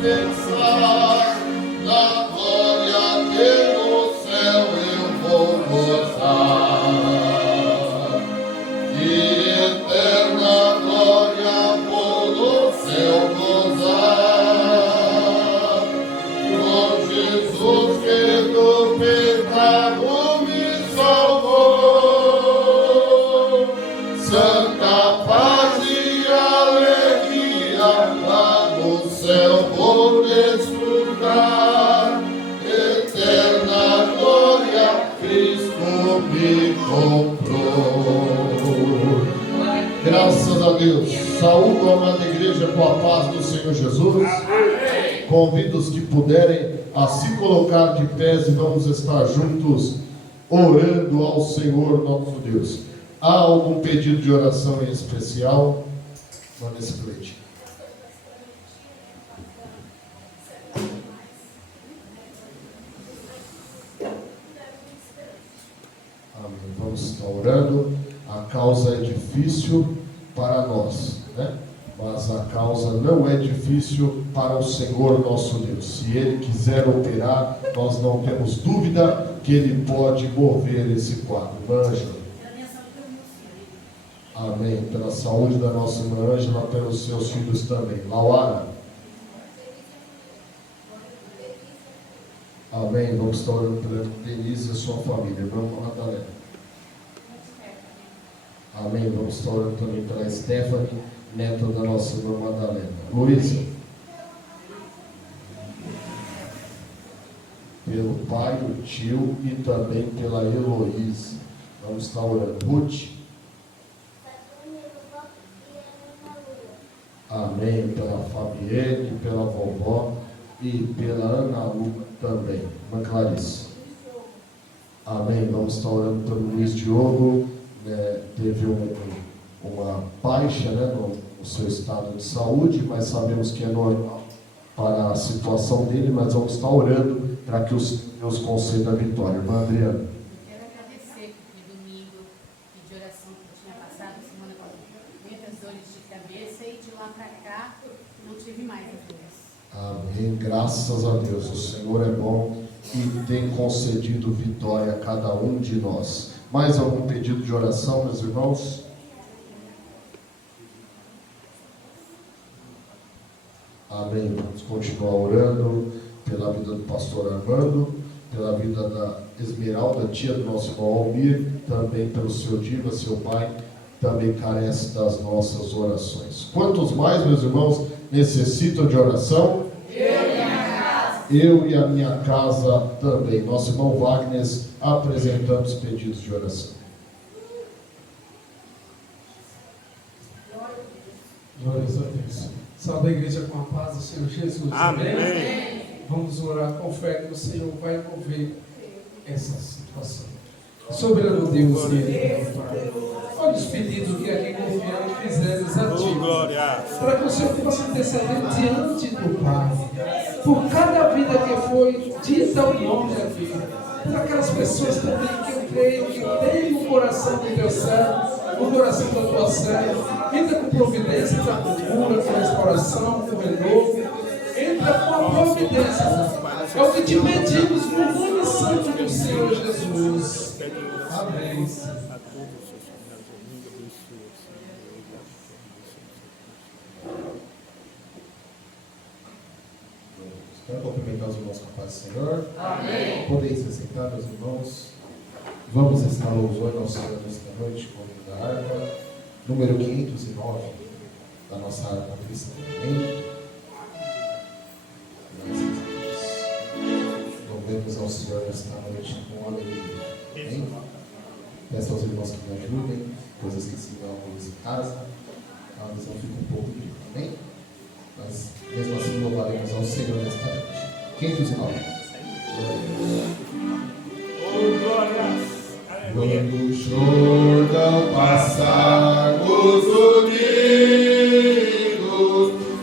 pensar na glória que no céu eu vou gozar. De eterna glória vou no céu gozar. Com Jesus que do pecado me salvou. Santa paz e alegria lá no céu vou desfrutar. Eterna glória Cristo me comprou. Graças a Deus. Saúdo a amada igreja com a paz do Senhor Jesus. Amém. Convido os que puderem a se colocar de pés e vamos estar juntos orando ao Senhor nosso Deus. Há algum pedido de oração em especial? Vanessa Cleide. Amém. Vamos estar orando. A causa é difícil para nós, né? Mas a causa não é difícil para o Senhor nosso Deus. Se Ele quiser operar, nós não temos dúvida que Ele pode mover esse quadro. Ângela. Amém. Pela saúde da nossa irmã Ângela, pelos seus filhos também. Lauara. Amém. Vamos estar orando pela Denise e a sua família. Irmã Madalena. Amém. Vamos estar orando também pela Stephanie, neta da nossa irmã Madalena. Luísa. Pelo pai, o tio e também pela Heloísa. Vamos estar orando. Ruth. Amém. Pela Fabienne, pela vovó e pela Ana Lu também. Irmã Clarice. Amém. Vamos estar orando pelo Luiz Diogo. Teve uma baixa, né, no seu estado de saúde, mas sabemos que é normal para a situação dele, mas vamos estar orando para que os Deus conceda a vitória. Irmã Adriana. Quero agradecer porque domingo de oração que eu tinha passado, semana com muitas dores de cabeça e de lá para cá não tive mais as dores. Amém. Graças a Deus. O Senhor é bom e tem concedido vitória a cada um de nós. Mais algum pedido de oração, meus irmãos? Amém. Vamos continuar orando pela vida do pastor Armando, pela vida da Esmeralda, tia do nosso irmão Almir, também pelo seu Diva, seu pai, também carece das nossas orações. Quantos mais, meus irmãos, necessitam de oração? Eu e a minha casa também. Nosso irmão Wagner apresentando os pedidos de oração. Glórias a Deus. Salve a igreja com a paz do Senhor Jesus. Amém. Vamos orar com fé que o Senhor vai mover essa situação. Soberano Deus e Pai, olha os pedidos que aqui confiamos fizemos a Ti, para que o Senhor possa interceder diante do Pai, por cada vida que foi dita o nome aqui, por aquelas pessoas também que eu creio que têm o coração do Teu servo, o coração da Tua serva. Entra com providência, entra com cura, com restauração, com renovo, entra com a providência. É o que te pedimos no nome santo do Senhor Jesus. Amém. Quero cumprimentar os irmãos com a paz do Senhor. Amém. Podem se sentar, meus irmãos. Vamos estar louvando ao Senhor nesta noite com a harpa número 509 da nossa harpa cristã. Amém? Graças a Deus. Louvemos ao Senhor nesta noite com alegria. Amém? Peço aos irmãos que me ajudem, pois eu esqueci de alguns em casa. A visão fica um pouco difícil. Amém? Mas mesmo assim louvaremos ao Senhor nesta noite. 509. Quando o Jordão passarmos unidos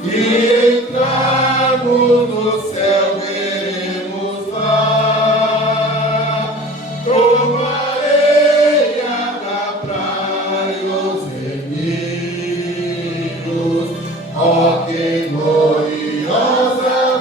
e entrarmos no céu, veremos lá, como a areia da praia, os inimigos, ó que gloriosa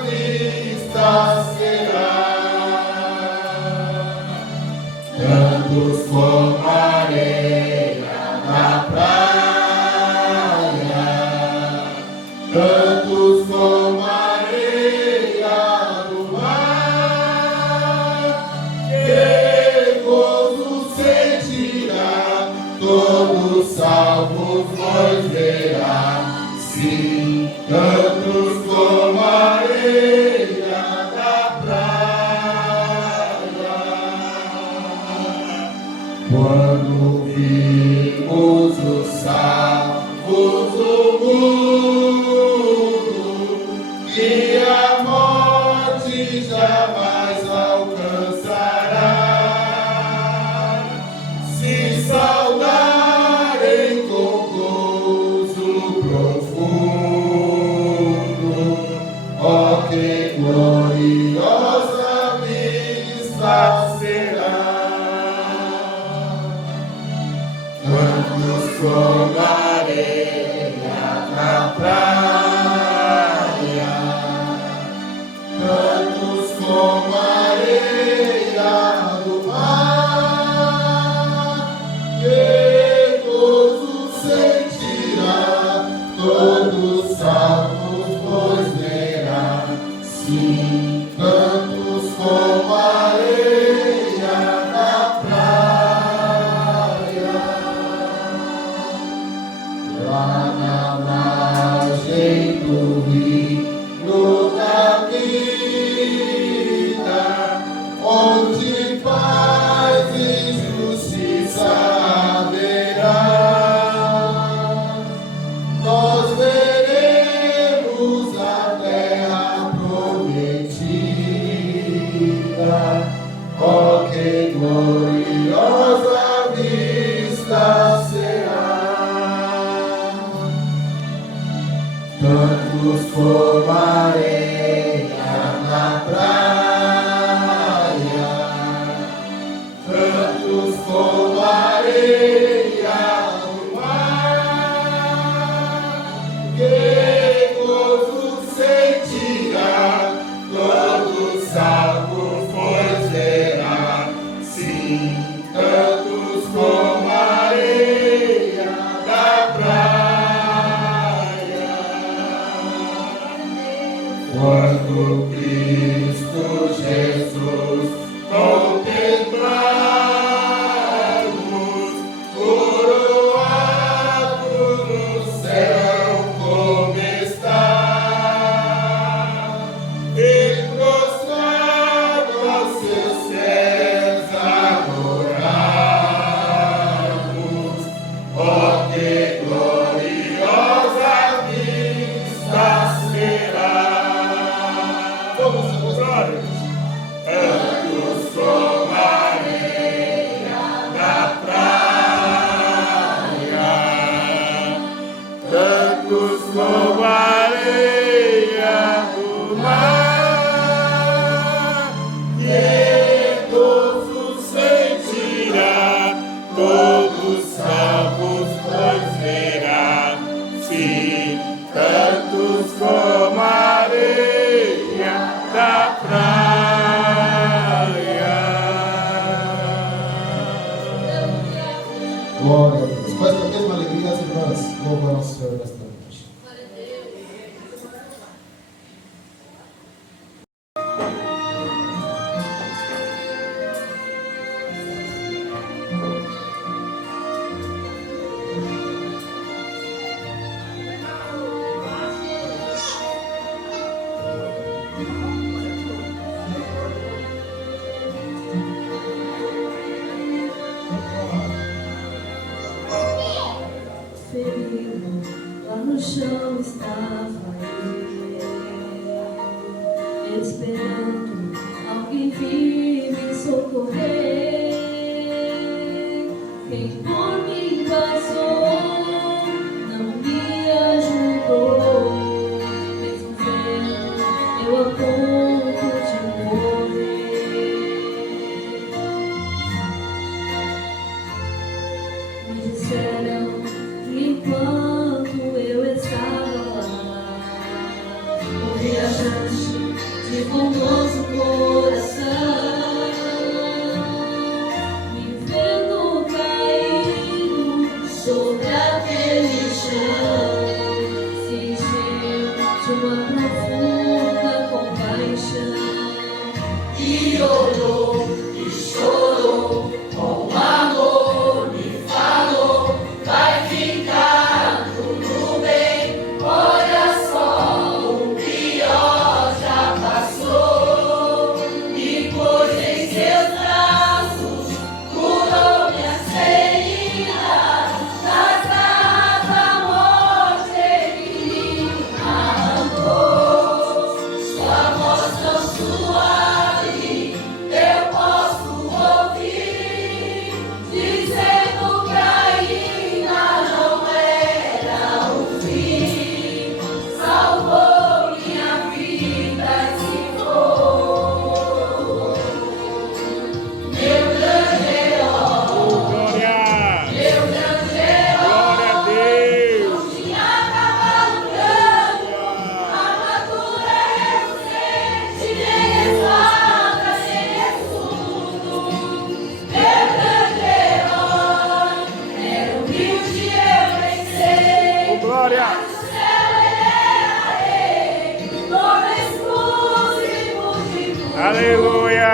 Aleluia.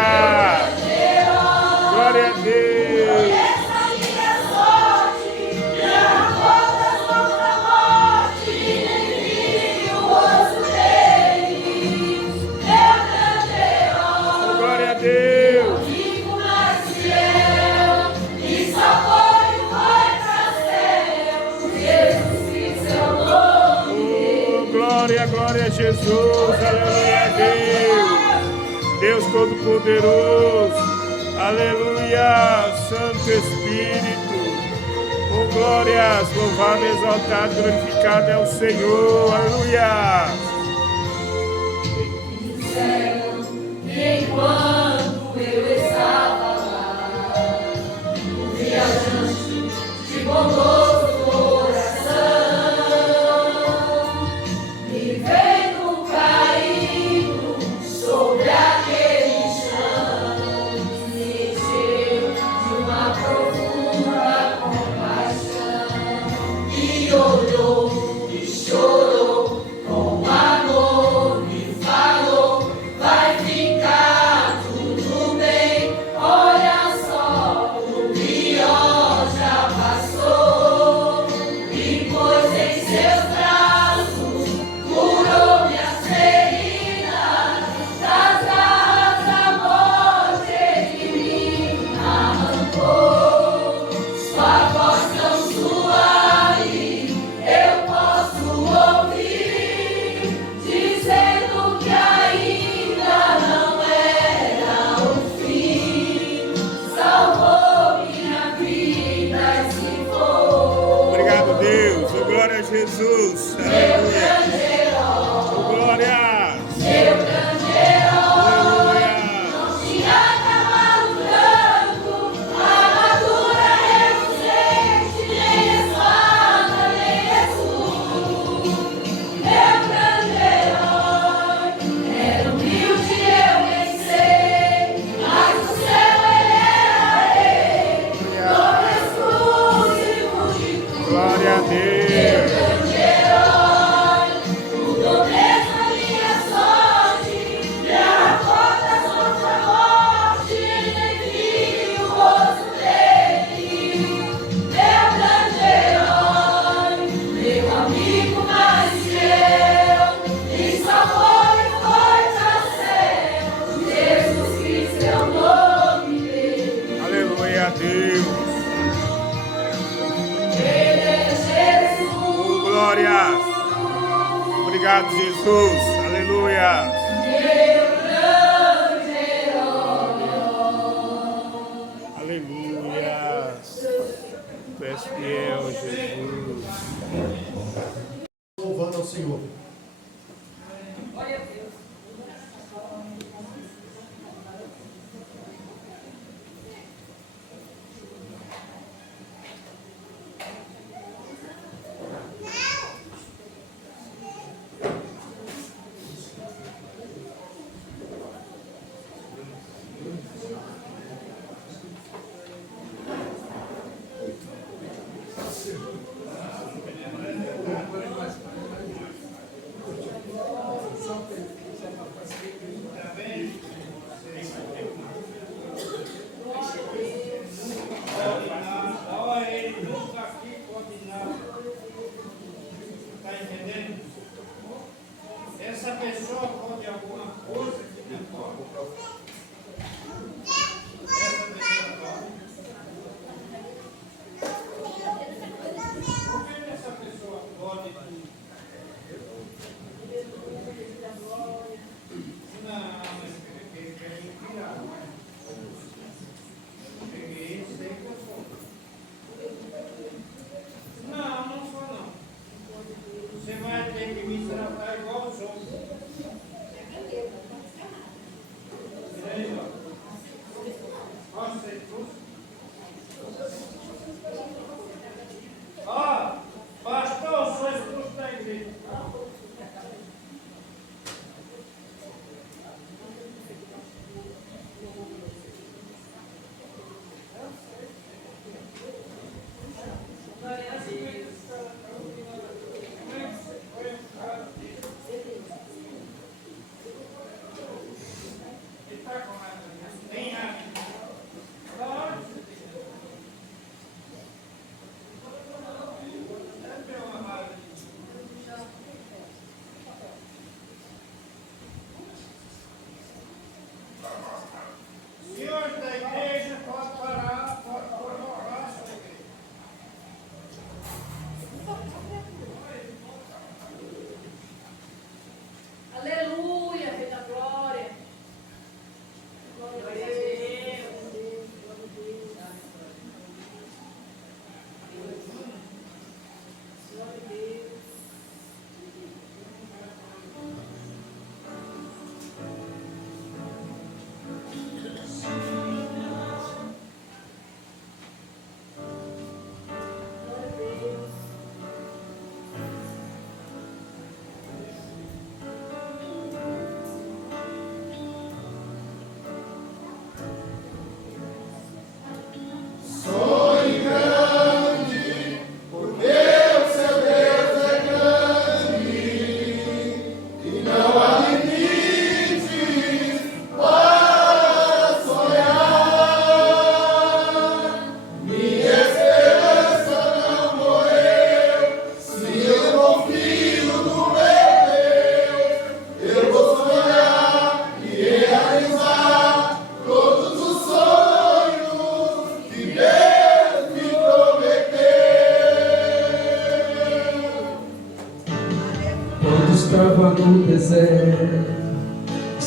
Glória a Deus. Glória a Deus. Glória, glória a Jesus, aleluia a Deus, Deus Todo-Poderoso, aleluia, Santo Espírito, oh glórias, louvado, exaltado, glorificado é o Senhor, aleluia. Enquanto eu estava lá, um viajante de bondoso coração, me vendo caído sobre aquele chão, me encheu de uma profunda compaixão, e olhou e chorou com amor, me falou: vai ficar tudo bem, olha só, o pior já passou, e pôs em seus braços, curou minhas feridas, das garras da morte ele me arrancou, sua voz tão suave, eu posso ouvir, dizendo que ainda não era o fim, salvou minha vida e se foi. Obrigado, Deus, oh glória a Jesus, aleluia, oh glória, Meu grande herói, aleluia. não tinha cavalo branco, armadura reluzente, nem espada, nem escudo. Meu grande herói era humilde, eu bem sei, mas no céu ele era rei, glória exclusivo de tudo. Glória a Deus. Grande herói, mudou mesmo a minha sorte, me arrancou das mãos da morte, nem vi o rosto dele. Meu grande herói, meu amigo mais fiel, me salvou e foi para o céu. Jesus Cristo é o nome dele. Aleluia a Deus. Ele é Jesus. Oh, glória. Obrigado, Jesus. Aleluia. Aleluia. Tu és fiel, Jesus. Louvando ao Senhor.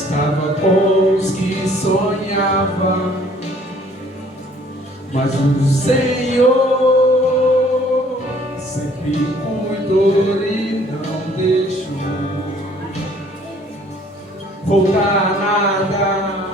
Estava com os que sonhava, mas o Senhor sempre cuidou e não deixou voltar nada.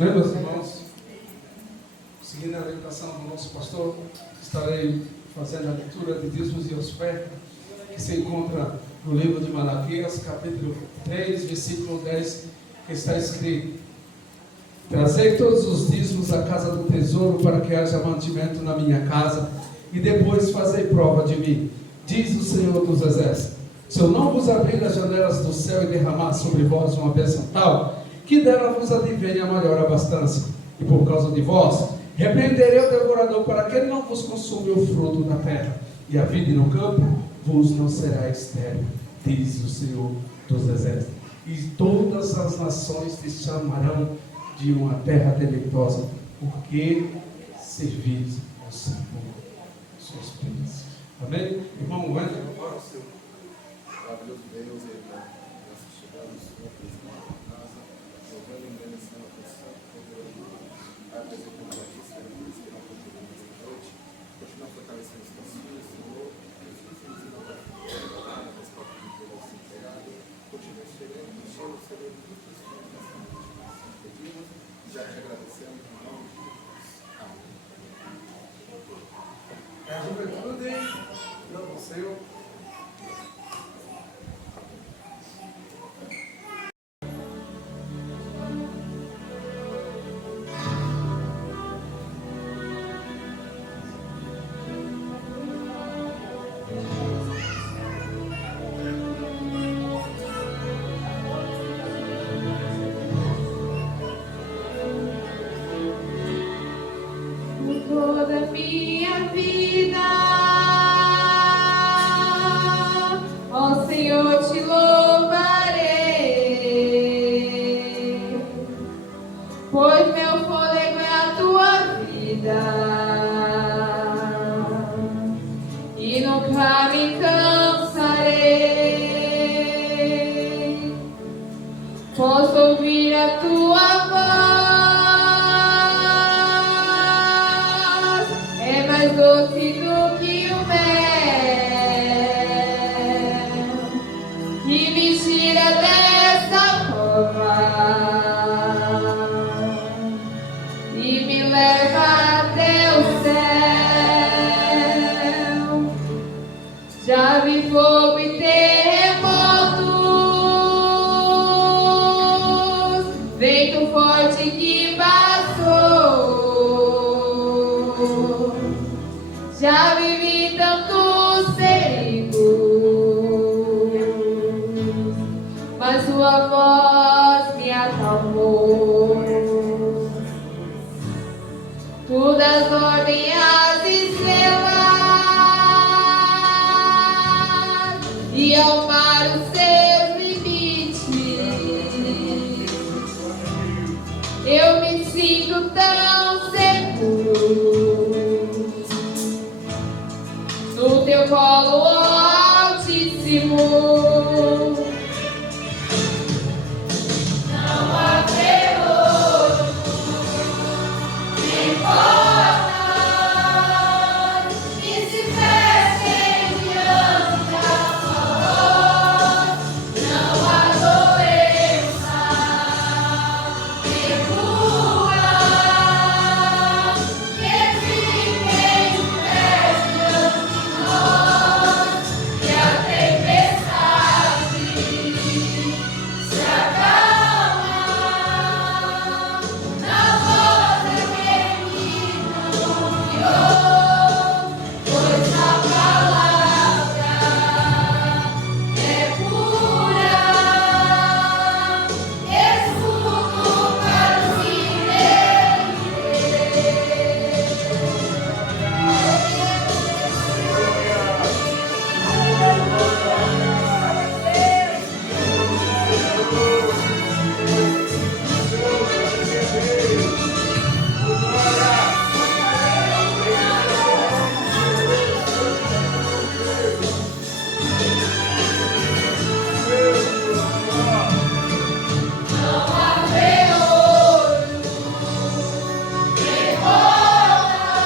Amém, meus irmãos? Seguindo a orientação do nosso pastor, estarei fazendo a leitura de dízimos e ofertas, que se encontra no livro de Malaquias, capítulo 3, versículo 10, que está escrito: Trazei todos os dízimos à casa do tesouro, para que haja mantimento na minha casa, e depois fazei prova de mim, diz o Senhor dos Exércitos. Se eu não vos abrir as janelas do céu e derramar sobre vós uma bênção tal, que dela vos advém a maior abastança. E por causa de vós, repreenderei o devorador, para que ele não vos consuma o fruto da terra, e a vida no campo vos não será estéril, diz o Senhor dos Exércitos. E todas as nações te chamarão de uma terra deleitosa, porque servis ao Senhor, suas bênçãos. Amém? Irmão, entra agora o seu maravilhoso Deus, e nós chegamos na presença da casa, louvando e agradecendo a pessoa, a apresentando a notícia, a notícia que nós tivemos de noite, continuar fortalecendo os teus filhos, Senhor, que os filhos nos ensinam a falar, mas para que o Deus se entregar, continue chegando. É a juventude, não o seu. Toda minha vida, ó Senhor, te louvarei, pois meu fôlego é a tua vida e nunca me cansarei. Posso ouvir a tua voz, é mais doce do que o mel, que me tira dessa cova e me leva até o céu. Já vi fogo e terremotos, vento forte que passou. Já vivi tantos perigos, mas sua voz me acalmou. Tu das ordem às estrelas e ao mar os seus limites. Eu me sinto tão seguro no teu colo, ó Altíssimo. Não há terror, nem portas que se fechem diante da tua voz. Não há doença, nem cura que fiquem de pé diante de nós. E a tempestade se acalma na voz daquele que não confiou, pois a palavra é pura, escudo para os que nele não há terror, nem portas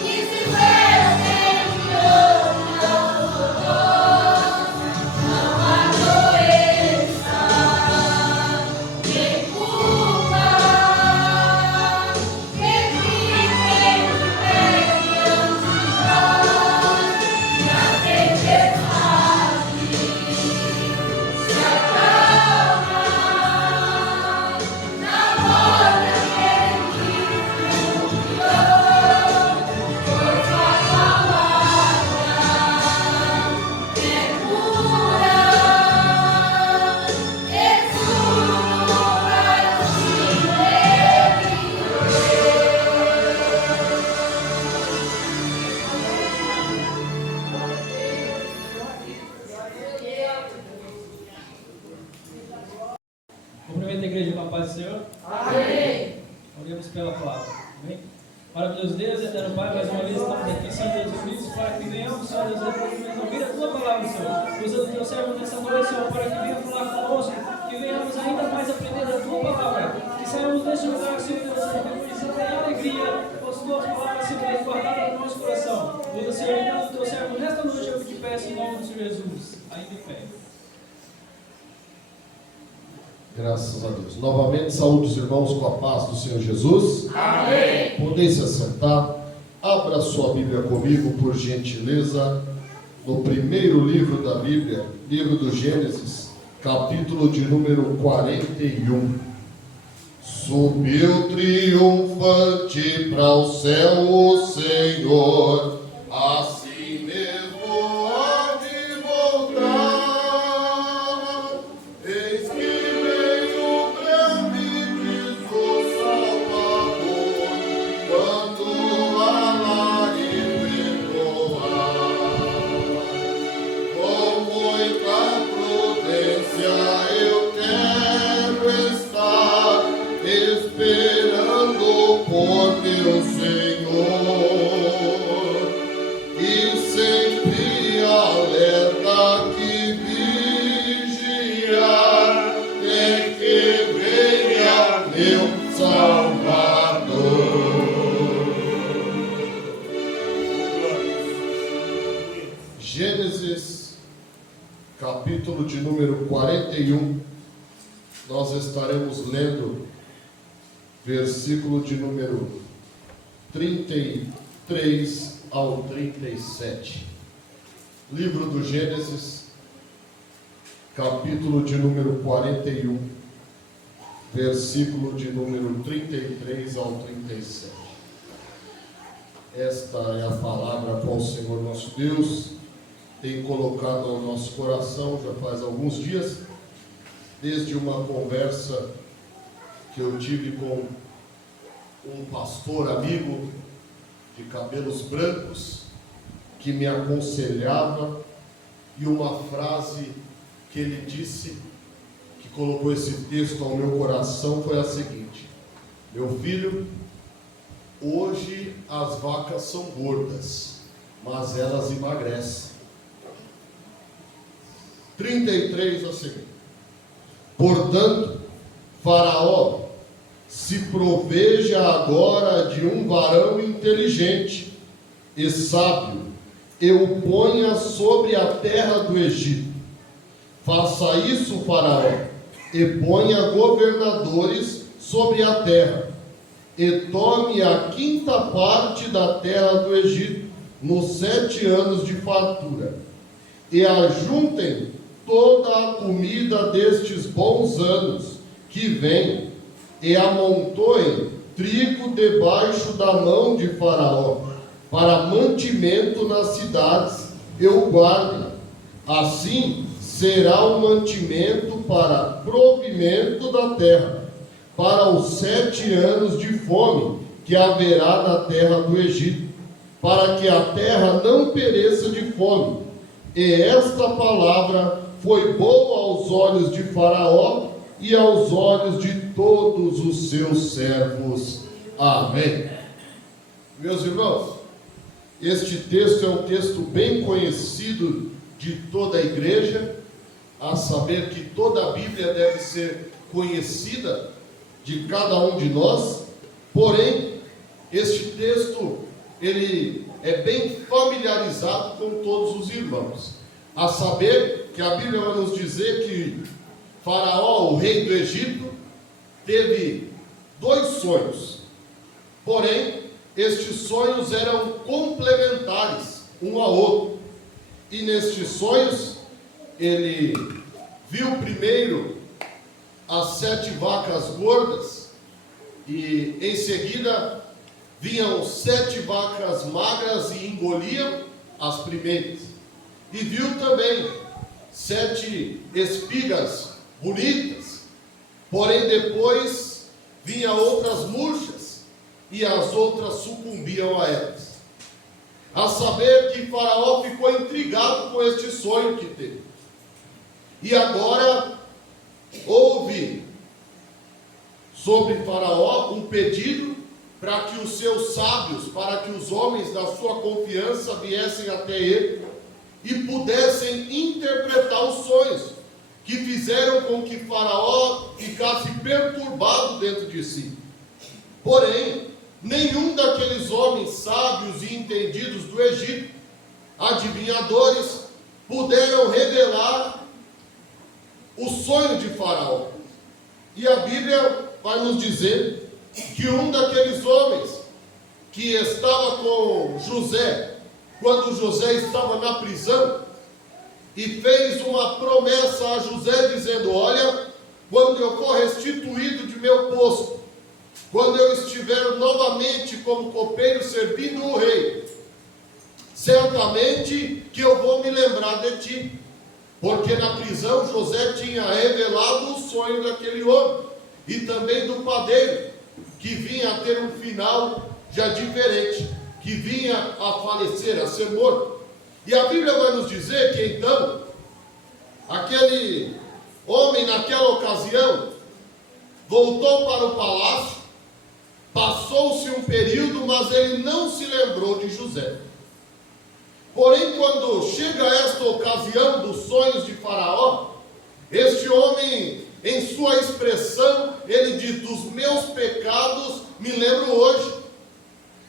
que se fechem diante da tua voz. Não há doença, nem culpa que fiquem de pé diante de nós. E a tempestade se acalma na voz daquele que confiou, pois a palavra é pura, escudo para os que nele Cumprimento a igreja com a paz do Senhor. Amém. Oremos pela palavra. Amém? Maravilhoso Deus, eterno Pai, mais uma vez estamos aqui, Senhor Deus Cristo, para que venhamos, Senhor Deus, ouvir a tua palavra, Senhor. Usando o teu servo nessa noite, Senhor, para que venha falar conosco, que venhamos ainda mais aprender da tua palavra. Que saímos deste lugar, Senhor Deus, com alegria, com as tuas palavras, Senhor Deus, guardadas no nosso coração. Usa, Senhor, então, o teu servo nesta noite, eu te peço em nome de Jesus. Ainda em pé. Graças a Deus. Novamente, saúde os irmãos com a paz do Senhor Jesus. Amém. Podem se assentar. Abra sua Bíblia comigo, por gentileza, no primeiro livro da Bíblia, livro do Gênesis, capítulo de número 41. Subiu triunfante para o céu o Senhor, assim mesmo há de voltar. Eis que vem o grande Salvador, quando alares ecoar. Com muita prudência eu quero estar esperando por meu Senhor, e sempre alerta que vigiar até que venha meu Salvador. Gênesis, capítulo de número 41, nós estaremos lendo versículo de número 33 ao 37. Livro do Gênesis, capítulo de número 41, versículo de número 33 ao 37. Esta é a palavra qual o Senhor nosso Deus tem colocado ao nosso coração já faz alguns dias, desde uma conversa que eu tive com um pastor amigo de cabelos brancos que me aconselhava, e uma frase que ele disse, que colocou esse texto ao meu coração, foi a seguinte: meu filho, hoje as vacas são gordas, mas elas emagrecem. 33 a seguir. Portanto, Faraó, se proveja agora de um varão inteligente e sábio, e o ponha sobre a terra do Egito. Faça isso, Faraó, e ponha governadores sobre a terra, e tome a 5ª parte da terra do Egito, nos 7 anos de fartura, e ajuntem toda a comida destes bons anos que vêm, e amontoem trigo debaixo da mão de Faraó, para mantimento nas cidades, e o guardem. Assim será o mantimento para provimento da terra, para os 7 anos de fome que haverá na terra do Egito, para que a terra não pereça de fome. E esta palavra foi boa aos olhos de Faraó e aos olhos de todos os seus servos. Amém. Meus irmãos, este texto é um texto bem conhecido de toda a igreja, a saber que toda a Bíblia deve ser conhecida de cada um de nós. Porém, este texto, ele é bem familiarizado com todos os irmãos, a saber que a Bíblia vai nos dizer que Faraó, o rei do Egito, teve 2 sonhos. Porém, estes sonhos eram complementares um ao outro. E nestes sonhos, ele viu primeiro as 7 vacas gordas, e em seguida vinham 7 vacas magras e engoliam as primeiras. E viu também 7 espigas bonitas, porém depois vinham outras murchas, e as outras sucumbiam a elas. A saber que Faraó ficou intrigado com este sonho que teve. E agora houve sobre Faraó um pedido para que os seus sábios, para que os homens da sua confiança viessem até ele e pudessem interpretar os sonhos, que fizeram com que Faraó ficasse perturbado dentro de si. Porém, nenhum daqueles homens sábios e entendidos do Egito, adivinhadores, puderam revelar o sonho de Faraó. E a Bíblia vai nos dizer que um daqueles homens que estava com José, quando José estava na prisão, e fez uma promessa a José, dizendo: olha, quando eu for restituído de meu posto, quando eu estiver novamente como copeiro servindo o rei, certamente que eu vou me lembrar de ti. Porque na prisão José tinha revelado o sonho daquele homem, e também do padeiro, que vinha a ter um final já diferente, que vinha a falecer, a ser morto. E a Bíblia vai nos dizer que então, aquele homem naquela ocasião, voltou para o palácio, passou-se um período, mas ele não se lembrou de José. Porém, quando chega esta ocasião dos sonhos de Faraó, este homem, em sua expressão, ele diz: dos meus pecados me lembro hoje.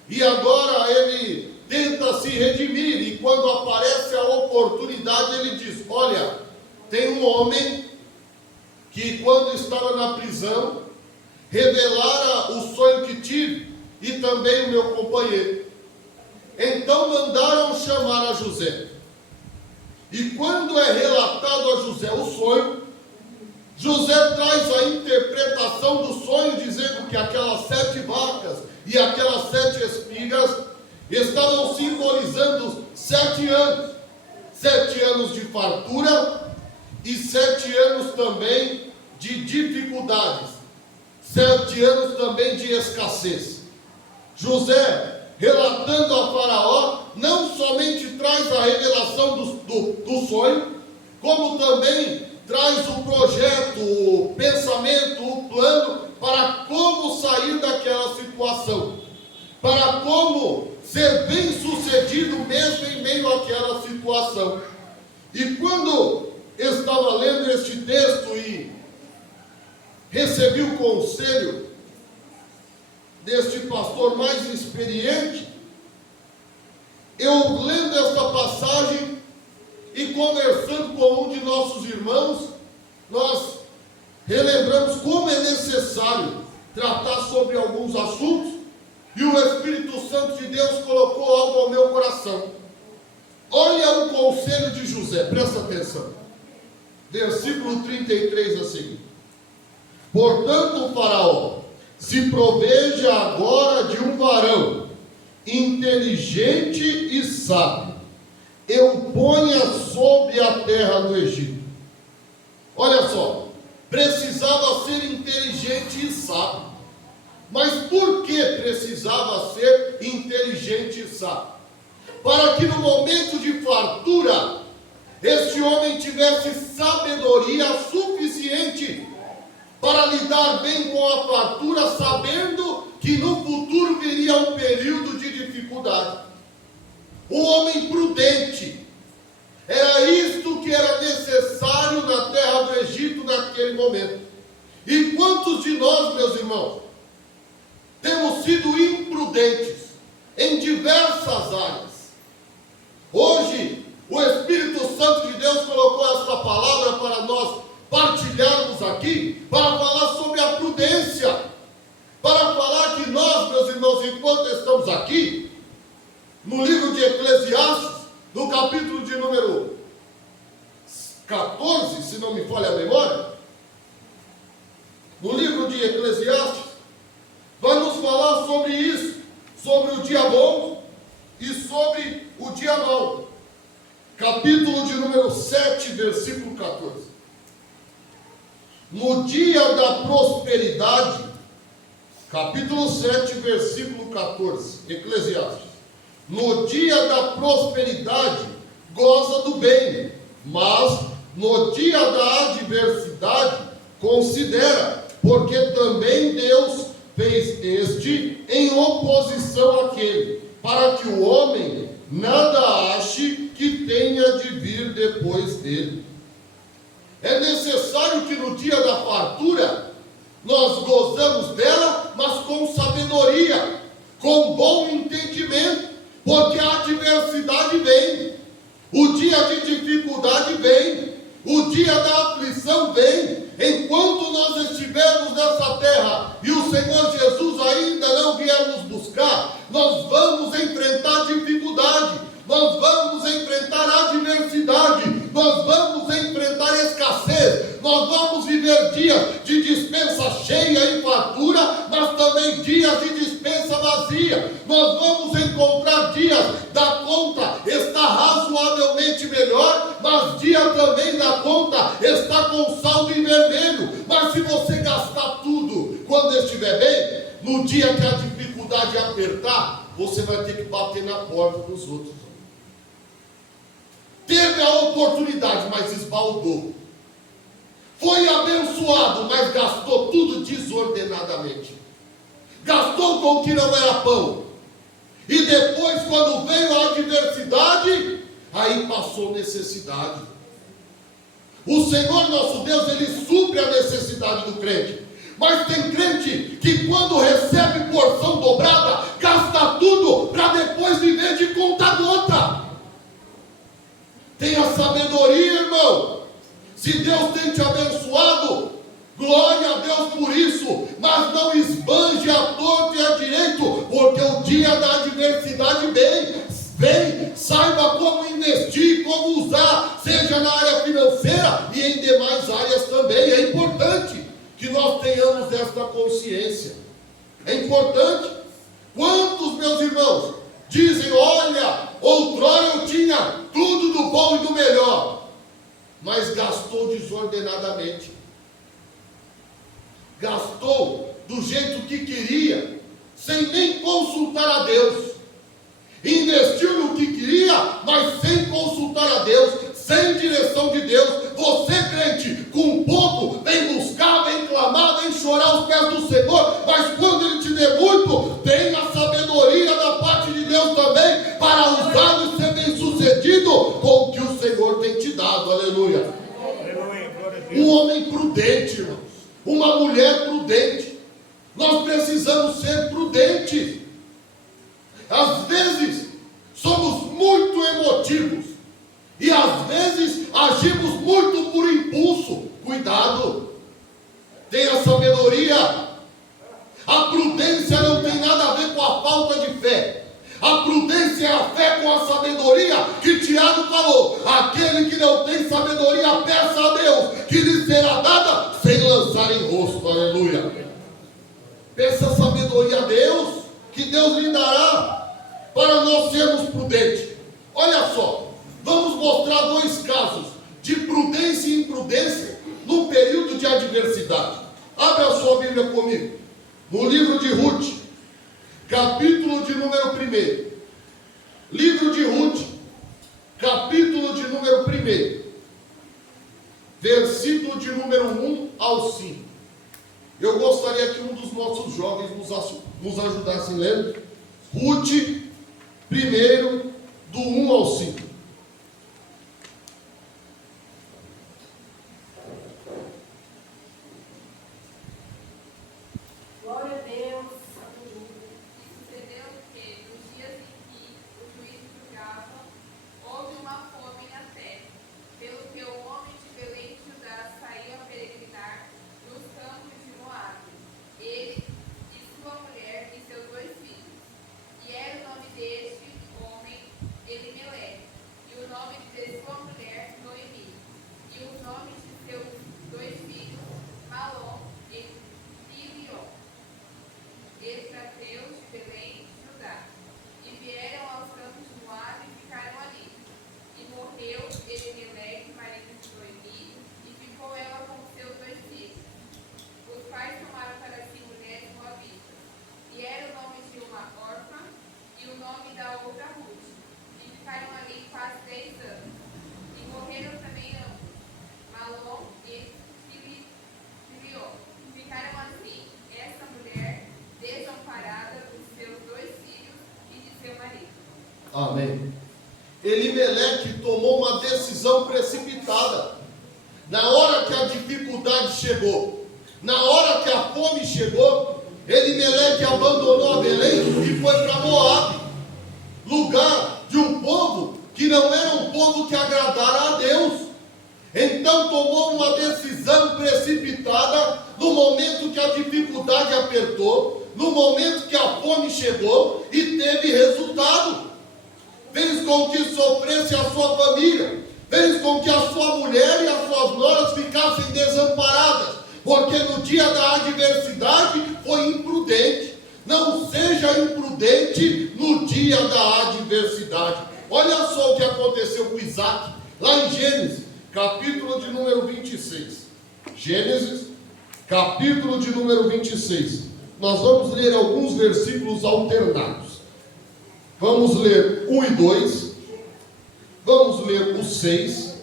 E agora ele tenta se redimir, e quando aparece a oportunidade, ele diz: olha, tem um homem que quando estava na prisão, revelara o sonho que tive, e também o meu companheiro. Então mandaram chamar a José. E quando é relatado a José o sonho, José traz a interpretação do sonho, dizendo que aquelas 7 vacas e aquelas 7 espigas estavam simbolizando 7 anos. 7 anos de fartura e 7 anos também de dificuldades. 7 anos também de escassez. José, relatando a Faraó, não somente traz a revelação do sonho, como também traz o projeto, o pensamento, o plano para como sair daquela situação, para como ser bem sucedido mesmo em meio àquela situação. E quando estava lendo este texto e recebi o conselho deste pastor mais experiente, eu lendo esta passagem e conversando com um de nossos irmãos, nós relembramos como é necessário tratar sobre alguns assuntos, e o Espírito Santo de Deus colocou algo ao meu coração. Olha o conselho de José, presta atenção. Versículo 33 a seguir: portanto, o Faraó se proveja agora de um varão inteligente e sábio, eu ponha sobre a terra do Egito. Olha só, precisava ser inteligente e sábio. Mas por que precisava ser inteligente e sábio? Para que no momento de fartura, este homem tivesse sabedoria suficiente para lidar bem com a fartura, sabendo que no futuro viria um período de dificuldade. Um homem prudente. Era isto que era necessário na terra do Egito naquele momento. E quantos de nós, meus irmãos, temos sido imprudentes em diversas áreas? Hoje, o Espírito Santo de Deus colocou esta palavra para nós partilharmos aqui, para falar sobre a prudência, para falar que nós, meus irmãos, enquanto estamos aqui, no livro de Eclesiastes, no capítulo de número 14, se não me falha a memória, no livro de Eclesiastes, vai nos falar sobre isso, sobre o dia bom e sobre o dia mau. Capítulo de número 7, versículo 14. No dia da prosperidade, capítulo 7, versículo 14, Eclesiastes. No dia da prosperidade, goza do bem, mas no dia da adversidade, considera, porque também Deus fez este em oposição àquele, para que o homem nada ache que tenha de vir depois dele. É necessário que no dia da fartura nós gozamos dela, mas com sabedoria, com bom entendimento, porque a adversidade vem, o dia de dificuldade vem, o dia da aflição vem. Enquanto nós estivermos Nós vamos viver dias de dispensa cheia e fartura, mas também dias de dispensa vazia. Nós vamos encontrar dias da conta está razoavelmente melhor, mas dia também da conta está com saldo em vermelho. Mas se você gastar tudo quando estiver bem, no dia que a dificuldade apertar, você vai ter que bater na porta dos outros. Teve a oportunidade, mas esbaldou. Foi abençoado, mas gastou tudo desordenadamente. Gastou com o que não era pão. E depois, quando veio a adversidade, aí passou necessidade. O Senhor nosso Deus, Ele supre a necessidade do crente. Mas tem crente que quando recebe porção dobrada, gasta tudo para depois viver de conta gota. Tenha sabedoria, irmão. Se Deus tem te abençoado, glória a Deus por isso, mas não esbanje a torto e a direito, porque o dia da adversidade vem, saiba como investir, como usar, seja na área financeira e em demais áreas também. É importante que nós tenhamos esta consciência. É importante. Quantos, meus irmãos, dizem: olha, outrora eu tinha tudo do bom e do melhor, mas gastou desordenadamente, gastou do jeito que queria, sem nem consultar a Deus, investiu no que queria, mas sem consultar a Deus, sem direção de Deus. Você, crente, com pouco, vem buscar, vem clamar, vem chorar aos pés do Senhor, mas quando Ele te der muito, tem a sabedoria da parte de Deus também, para usá-lo e ser bem sucedido com o que o Senhor tem te dado. Aleluia. Um homem prudente, irmãos, uma mulher prudente. Nós precisamos ser prudentes. Às vezes somos muito emotivos e às vezes agimos muito por impulso. Cuidado, tenha sabedoria. A prudência não tem nada a ver com a falta de fé. A prudência é a fé com a sabedoria, que Tiago falou: aquele que não tem sabedoria, peça a Deus, que lhe será dada sem lançar em rosto. Aleluia. Peça sabedoria a Deus, que Deus lhe dará, para nós sermos prudentes. Olha só, vamos mostrar dois casos de prudência e imprudência no período de adversidade. Abra a sua Bíblia comigo, no livro de Ruth, capítulo de número 1. Livro de Ruth, capítulo de número 1, versículo de número 1 ao 5. Eu gostaria que um dos nossos jovens nos ajudasse lendo Ruth 1, do 1 ao 5. Glória a Deus. Sucedeu que, nos dias em que o juiz julgava, houve uma fome na terra, pelo que o homem de Belém de Judá saiu a peregrinar nos campos de Moabe, ele e sua mulher e seus 2 filhos. E era o nome deste homem Elimeleque, e o nome de sua mulher Noemi, e os nomes de seus 2 filhos Malom e Filió, estrateus de Belém de Judá. E vieram aos campos de Moabe e ficaram ali. E morreu Elimeleque, marido de Noemi, e ficou ela com seus 2 filhos. Os pais tomaram para si mulheres moabitas. E era o nome de uma órfã e o nome da outra Ruth. E ficaram ali quase 10 anos. E morreram também ambos, Malom e Filió. Ficaram assim, essa mulher desamparada dos seus 2 filhos e de seu marido. Amém. Elimeleque tomou uma decisão precipitada. Na hora que a dificuldade chegou, na hora que a fome chegou, Elimeleque abandonou a Belém e foi para Moabe, lugar de um povo que não era um povo que agradara a Deus. Então tomou uma decisão precipitada no momento que a dificuldade apertou, no momento que a fome chegou, e teve resultado. Fez com que sofresse a sua família, fez com que a sua mulher e as suas noras ficassem desamparadas, porque no dia da adversidade foi imprudente. Não seja imprudente no dia da adversidade. Olha só o que aconteceu com Isaac, lá em Gênesis, capítulo de número 26. Gênesis, capítulo de número 26. Nós vamos ler alguns versículos alternados. Vamos ler 1 e 2, vamos ler o 6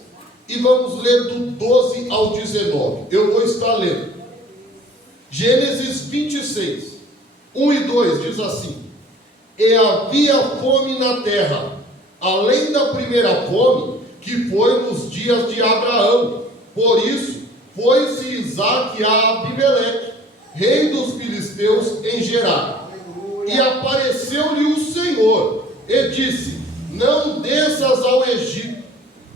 e vamos ler do 12 ao 19. Eu vou estar lendo. Gênesis 26, 1 e 2 diz assim: E havia fome na terra, além da primeira fome, que foi nos dias de Abraão. Por isso, foi-se Isaque a Abimeleque, rei dos filisteus, em Gerar. E apareceu-lhe o Senhor, e disse: Não desças ao Egito,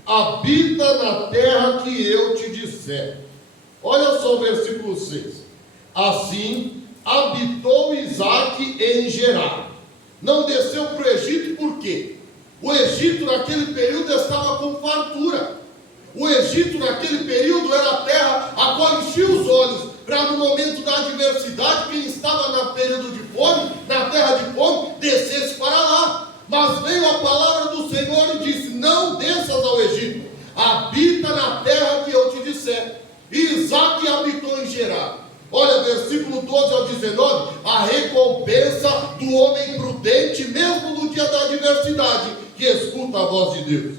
habita na terra que eu te disser. Olha só o versículo 6. Assim, habitou Isaque em Gerar. Não desceu para o Egito, por quê? O Egito naquele período estava com fartura. O Egito naquele período era a terra a qual enchia os olhos, para no momento da adversidade, quem estava no período de fome, na terra de fome, descesse para lá. Mas veio a palavra do Senhor e disse: Não desças ao Egito, habita na terra que eu te disser. E Isaque habitou em Gerar. Olha, versículo 12 ao 19, a recompensa do homem prudente, mesmo no dia da adversidade, que escuta a voz de Deus.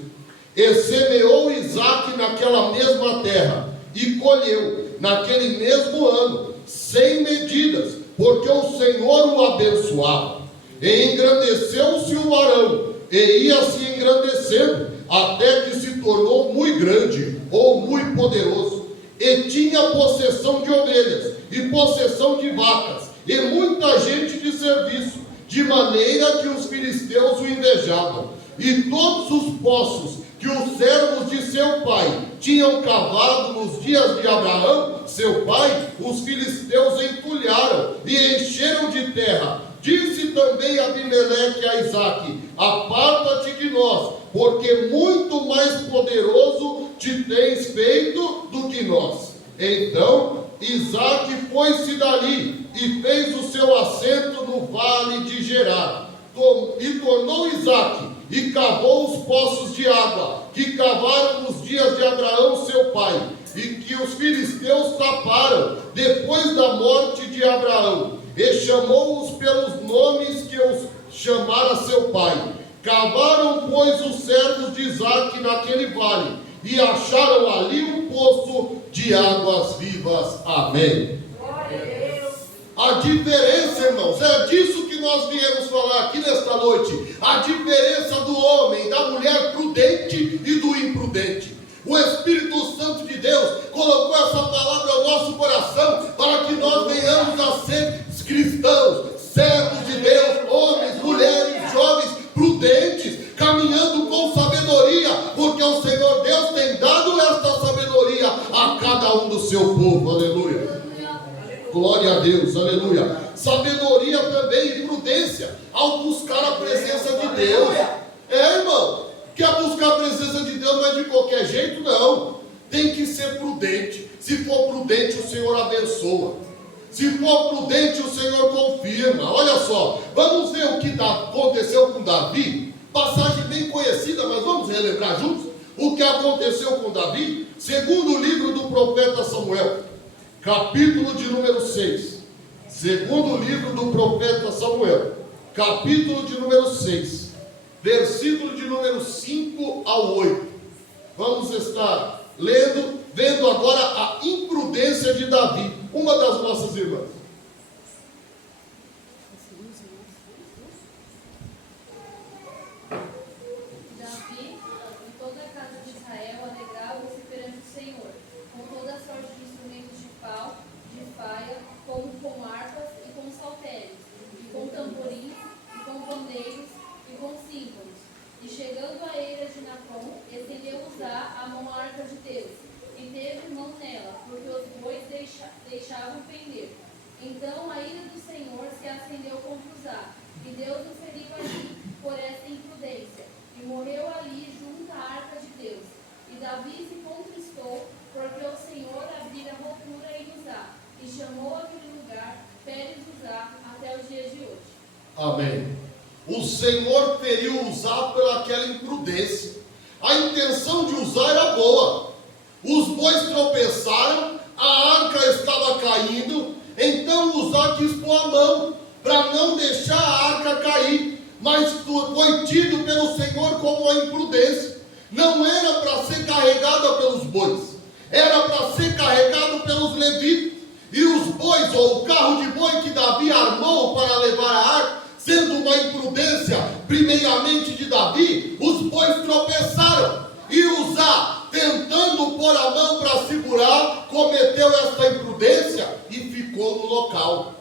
E semeou Isaque naquela mesma terra, e colheu naquele mesmo ano, sem medidas, porque o Senhor o abençoava. E engrandeceu-se o varão, e ia se engrandecendo, até que se tornou muito grande, ou muito poderoso, e tinha possessão de ovelhas, e possessão de vacas, e muita gente de serviço, de maneira que os filisteus o invejavam. E todos os poços que os servos de seu pai tinham cavado nos dias de Abraão, seu pai, os filisteus entulharam e encheram de terra. Disse também Abimeleque a Isaque: Aparta-te de nós, porque muito mais poderoso te tens feito do que nós. Então Isaque foi-se dali e fez o seu assento no vale de Gerar. E tornou Isaque e cavou os poços de água, que cavaram nos dias de Abraão seu pai, e que os filisteus taparam depois da morte de Abraão, e chamou-os pelos nomes que os chamara seu pai. Cavaram, pois, os servos de Isaque naquele vale, e acharam ali um poço de águas vivas. Amém. A diferença, irmãos, é disso que nós viemos falar aqui nesta noite. A diferença do homem, da mulher prudente e do imprudente. O Espírito Santo de Deus colocou essa palavra ao nosso coração para que nós venhamos a ser cristãos, servos de Deus, homens, mulheres, jovens, prudentes, caminhando com sabedoria, porque o Senhor Deus tem dado esta sabedoria a cada um do seu povo. Aleluia. Glória a Deus, aleluia. Sabedoria também e prudência ao buscar a presença de Deus. Irmão, quer buscar a presença de Deus, não é de qualquer jeito, não. Tem que ser prudente. Se for prudente, o Senhor abençoa. Se for prudente, o Senhor confirma. Olha só, vamos ver o que aconteceu com Davi. Passagem bem conhecida, mas vamos relembrar juntos o que aconteceu com Davi. Segundo o livro do profeta Samuel, capítulo de número 6. Segundo o livro do profeta Samuel, capítulo de número 6, versículo de número 5 ao 8. Vamos estar lendo, vendo agora a imprudência de Davi, uma das nossas irmãs. Davi e toda a casa de Israel alegravam-se perante o Senhor, com toda sorte de instrumentos de pau, de faia, como com harpas e com saltérios, e com tamborins, e com pandeiros, e com símbolos. E chegando à eira de Nacon, estendeu Uzá a mão à arca de Deus, e teve mão nela, porque os bois deixavam pender. Amém. O Senhor feriu Uzá por aquela imprudência. A intenção de Uzá era boa. Os bois tropeçaram, a arca estava caindo, então Uzá quis pôr a mão para não deixar a arca cair, mas foi tido pelo Senhor como uma imprudência. Não era para ser carregada pelos bois, era para ser carregado pelos levitas. E os bois, ou o carro de boi que Davi armou para levar a arca, sendo uma imprudência primeiramente de Davi, os bois tropeçaram. E Uzá, tentando pôr a mão para segurar, cometeu esta imprudência e ficou no local.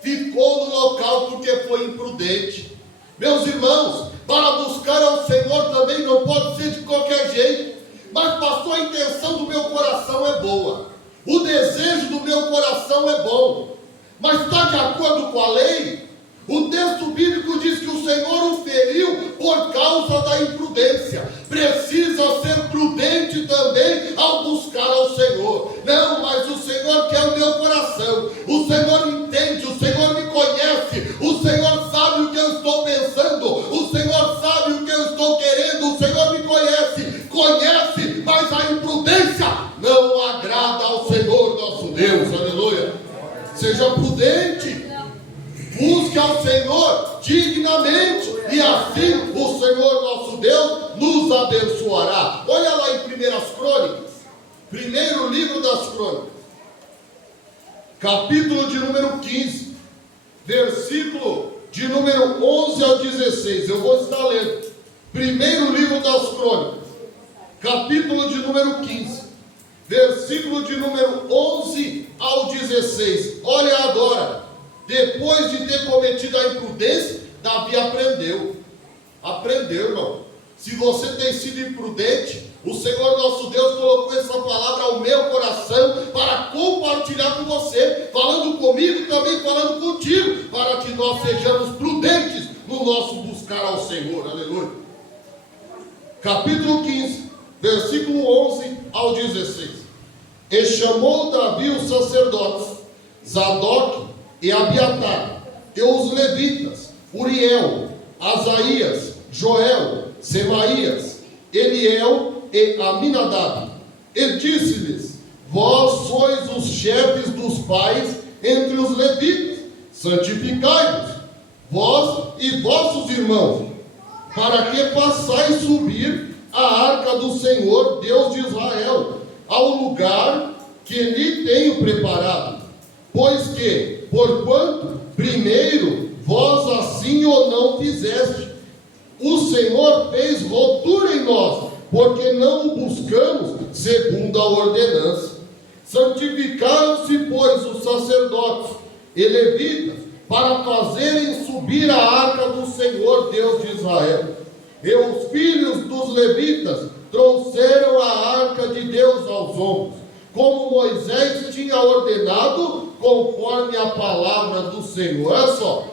Ficou no local porque foi imprudente. Meus irmãos, para buscar ao Senhor também não pode ser de qualquer jeito. Mas pastor, a intenção do meu coração é boa. O desejo do meu coração é bom. Mas está de acordo com a lei? O texto bíblico diz que o Senhor o feriu por causa da imprudência. Precisa ser prudente também ao buscar ao Senhor. Não, mas o Senhor quer o meu coração. O Senhor entende, o Senhor me conhece. O Senhor sabe o que eu estou pensando. O Senhor sabe o que eu estou querendo. O Senhor me conhece, mas a imprudência não agrada ao Senhor nosso Deus. Aleluia. Seja prudente. Busque ao Senhor dignamente, e assim o Senhor nosso Deus nos abençoará. Olha lá em 1 Crônicas, primeiro livro das Crônicas, capítulo de número 15, versículo de número 11 ao 16. Eu vou estar lendo. Primeiro livro das Crônicas, capítulo de número 15, versículo de número 11 ao 16. Olha agora. Depois de ter cometido a imprudência, Davi aprendeu. Aprendeu, irmão. Se você tem sido imprudente, o Senhor nosso Deus colocou essa palavra ao meu coração para compartilhar com você, falando comigo, também falando contigo, para que nós sejamos prudentes no nosso buscar ao Senhor. Aleluia. Capítulo 15, versículo 11 ao 16. E chamou Davi os sacerdotes, Zadok e Abiatar, e os levitas, Uriel, Asaías, Joel, Semaías, Eliel e Aminadab, e disse-lhes: vós sois os chefes dos pais entre os levitas, santificai-vos, vós e vossos irmãos, para que façais subir a arca do Senhor, Deus de Israel, ao lugar que lhe tenho preparado. Pois que, porquanto, primeiro, vós assim ou não fizeste, o Senhor fez ruptura em nós, porque não o buscamos segundo a ordenança. Santificaram-se, pois, os sacerdotes e levitas, para fazerem subir a arca do Senhor, Deus de Israel. E os filhos dos levitas trouxeram a arca de Deus aos ombros, como Moisés tinha ordenado, conforme a palavra do Senhor. Olha só,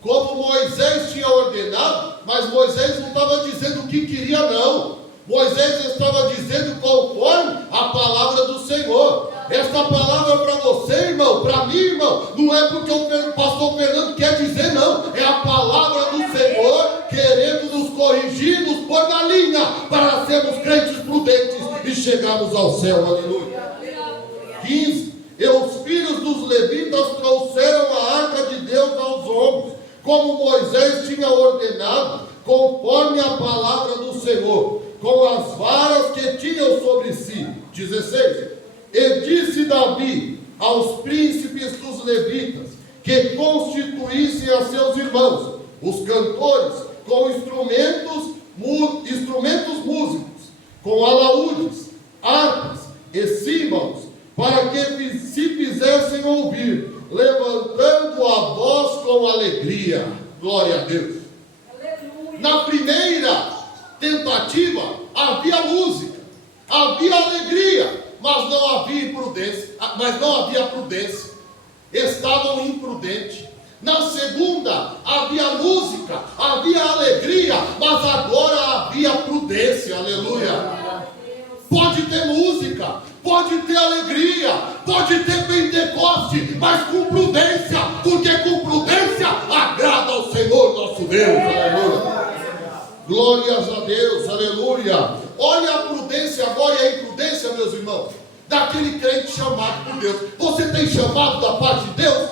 como Moisés tinha ordenado, mas Moisés não estava dizendo o que queria, não. Moisés estava dizendo conforme a palavra do Senhor. Esta palavra para você, irmão, para mim, irmão, não é porque o pastor Fernando quer dizer, não. É a palavra do Senhor querendo nos corrigir, nos pôr na linha, para sermos crentes prudentes e chegarmos ao céu. Aleluia. 15. E os filhos dos levitas trouxeram a arca de Deus aos ombros, como Moisés tinha ordenado, conforme a palavra do Senhor, com as varas que tinham sobre si. 16. E disse Davi aos príncipes dos levitas, que constituíssem a seus irmãos, os cantores, com instrumentos músicos, com alaúdes, harpas e símbolos, para que se fizessem ouvir, levantando a voz com alegria. Glória a Deus. Aleluia. Na primeira tentativa havia música, havia alegria, mas não havia prudência. Estavam imprudentes. Na segunda havia música, havia alegria, mas agora havia prudência. Aleluia. Pode ter música, pode ter alegria, pode ter Pentecoste, mas com prudência, porque com prudência agrada ao Senhor. Aleluia. Olha a prudência agora e a imprudência, meus irmãos, daquele crente chamado por Deus. Você tem chamado da parte de Deus?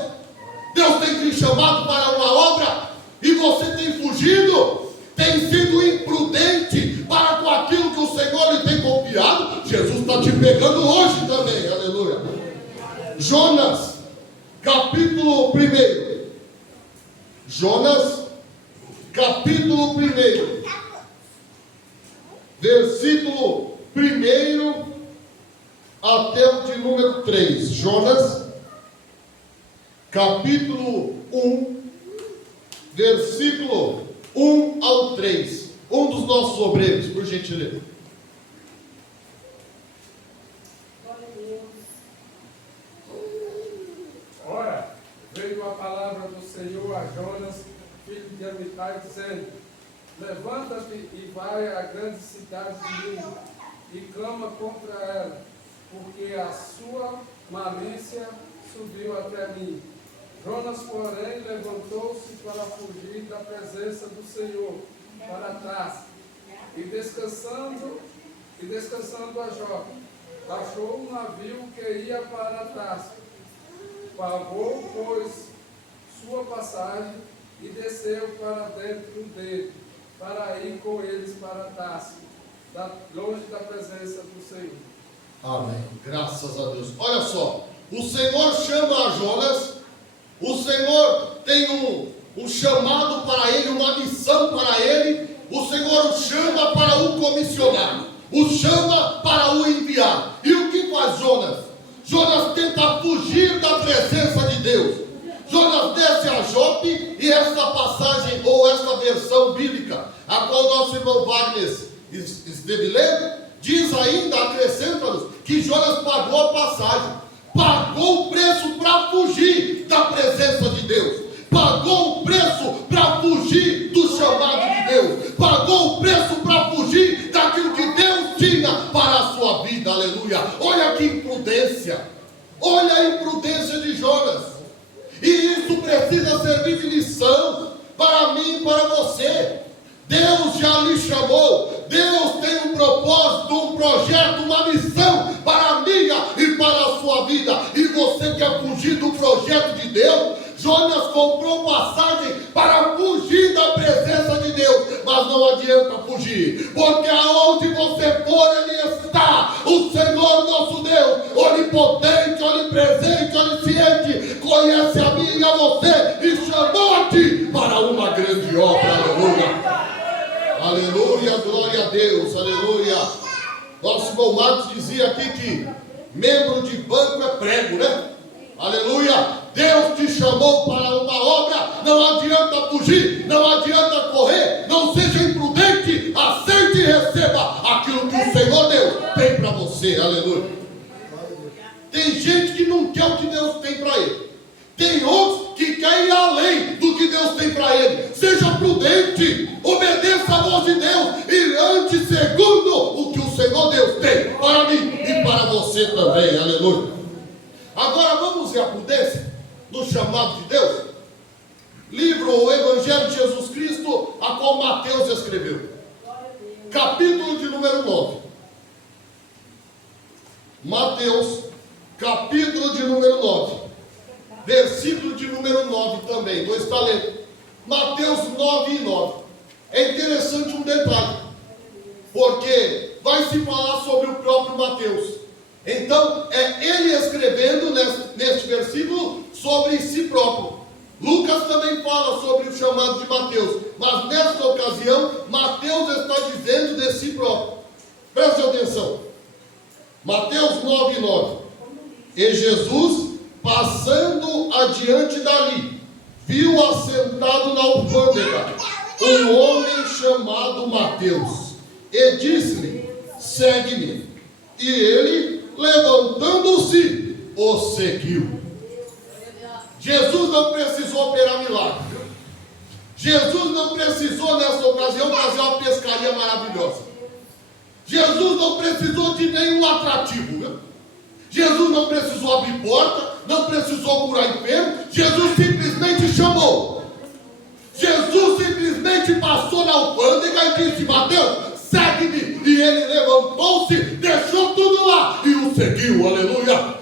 Deus tem te chamado para uma obra e você tem fugido, tem sido imprudente para com aquilo que o Senhor lhe tem confiado. Jesus está te pegando hoje também, aleluia. Jonas, capítulo 1. Jonas, capítulo 1, versículo 1 até o de número 3. Jonas, capítulo 1, versículo 1 ao 3. Um dos nossos obreiros, por gentileza. Ora, veio a palavra do Senhor a Jonas, filho de Amitai, dizendo: levanta-te e vai à grande cidade de Nínive, e clama contra ela, porque a sua malícia subiu até mim. Jonas, porém, levantou-se para fugir da presença do Senhor, para Tarso, e descansando a Jope, achou um navio que ia para Tarso. Pagou, pois, sua passagem e desceu para dentro dele, para ir com eles para Tarso, longe da presença do Senhor. Amém. Graças a Deus. Olha só, o Senhor chama a Jonas, o Senhor tem um chamado para ele, uma missão para ele, o Senhor o chama para o comissionar, o chama para o enviar. E o que faz Jonas? Jonas tenta fugir da presença de Deus. Jonas desce a Jope, e esta passagem, ou esta versão bíblica, a qual nosso irmão Wagner esteve lendo, diz ainda, acrescenta-nos, que Jonas pagou a passagem, pagou o preço para fugir da presença de Deus, pagou o preço para fugir do chamado de Deus, pagou o preço para fugir daquilo que Deus tinha para a sua vida, aleluia. Olha que imprudência, olha a imprudência de Jonas, e isso precisa servir de lição para mim e para você. Deus já lhe chamou, Deus tem um propósito, um projeto, uma missão para a minha e para a sua vida, e você quer fugir do projeto de Deus? Jonas comprou passagem para fugir da presença de Deus, mas não adianta fugir, porque aonde você for, Ele está. O Senhor nosso Deus, onipotente, onipresente, onisciente, conhece a mim e a você, e chamou-te para uma grande obra, aleluia. Aleluia, glória a Deus, aleluia. Nosso irmão Marcos dizia aqui que membro de banco é prego, né? Aleluia. Deus te chamou para uma obra, não adianta fugir, não adianta correr, não seja imprudente, aceite e receba aquilo que o Senhor Deus tem para você, aleluia. Tem gente que não quer o que Deus tem para ele, tem outros que querem ir além do que Deus tem para ele. Seja prudente, obedeça a voz de Deus e ande segundo o que o Senhor Deus tem para mim e para você também, aleluia. Agora vamos ver a prudência do chamado de Deus. Livro O Evangelho de Jesus Cristo, a qual Mateus escreveu, capítulo de número 9. Mateus, capítulo de número 9, versículo de número 9 também, vou estar lendo. Mateus 9 e 9. É interessante um detalhe, porque vai se falar sobre o próprio Mateus. Então, é ele escrevendo neste versículo sobre si próprio. Lucas também fala sobre o chamado de Mateus, mas nesta ocasião, Mateus está dizendo de si próprio. Preste atenção. Mateus 9, 9. E Jesus, passando adiante dali, viu assentado na alfândega um homem chamado Mateus, e disse-lhe: segue-me. E ele, levantando-se, o seguiu. Jesus não precisou operar milagre. Jesus não precisou nessa ocasião fazer uma pescaria maravilhosa. Jesus não precisou de nenhum atrativo, né? Jesus não precisou abrir porta, não precisou curar enfermo. Jesus simplesmente chamou. Jesus simplesmente passou na alfândega e disse: Mateus, segue-me. E ele levantou-se, deixou tudo lá e o seguiu, aleluia.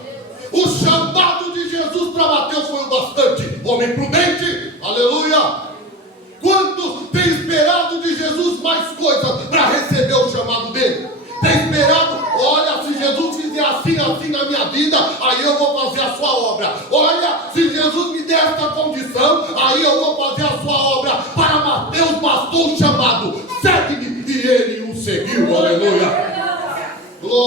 O chamado de Jesus para Mateus foi o bastante. Homem prudente, aleluia. Quantos têm esperado de Jesus mais coisas para receber o chamado dele? Tem esperado? Olha, se Jesus fizer assim na minha vida, aí eu vou fazer a sua obra. Olha, se Jesus me der essa condição, aí eu vou fazer a sua obra. Para Mateus bastou o chamado, segue-me, e ele o seguiu, aleluia. Glória.